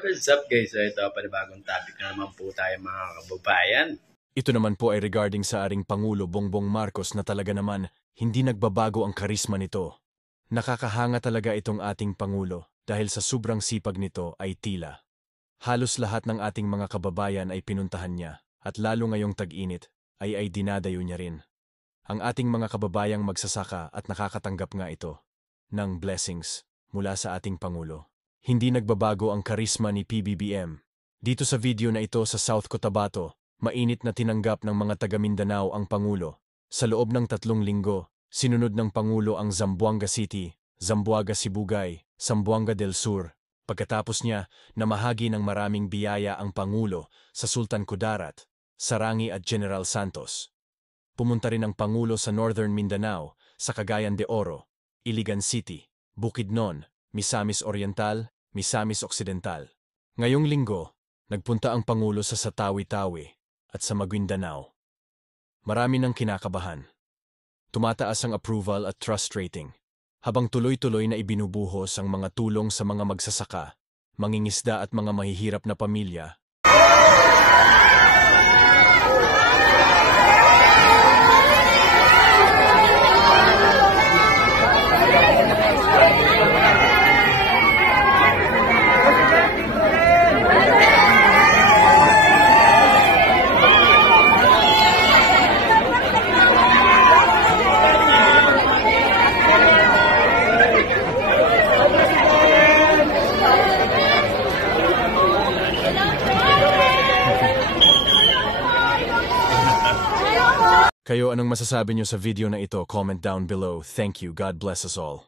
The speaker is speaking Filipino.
What's up guys? So ito, panibagong topic na naman po tayo mga kababayan. Ito naman po ay regarding sa aring Pangulo Bongbong Marcos na talaga naman hindi nagbabago ang karisma nito. Nakakahanga talaga itong ating Pangulo dahil sa sobrang sipag nito ay tila. Halos lahat ng ating mga kababayan ay pinuntahan niya at lalo ngayong tag-init ay dinadayo niya rin. Ang ating mga kababayang magsasaka at nakakatanggap nga ito ng blessings mula sa ating Pangulo. Hindi nagbabago ang karisma ni PBBM. Dito sa video na ito sa South Cotabato, mainit na tinanggap ng mga taga Mindanao ang Pangulo. Sa loob ng 3 linggo, sinunod ng Pangulo ang Zamboanga City, Zamboanga Sibugay, Zamboanga del Sur. Pagkatapos niya, namahagi ng maraming biyaya ang Pangulo sa Sultan Kudarat, Sarangi at General Santos. Pumunta rin ang Pangulo sa Northern Mindanao, sa Cagayan de Oro, Iligan City, Bukidnon, Misamis Oriental, Misamis Occidental. Ngayong linggo, nagpunta ang Pangulo sa Tawi-Tawi at sa Maguindanao. Marami nang kinakabahan. Tumataas ang approval at trust rating, habang tuloy-tuloy na ibinubuhos ang mga tulong sa mga magsasaka, mangingisda at mga mahihirap na pamilya. Kayo, anong masasabi niyo sa video na ito? Comment down below. Thank you. God bless us all.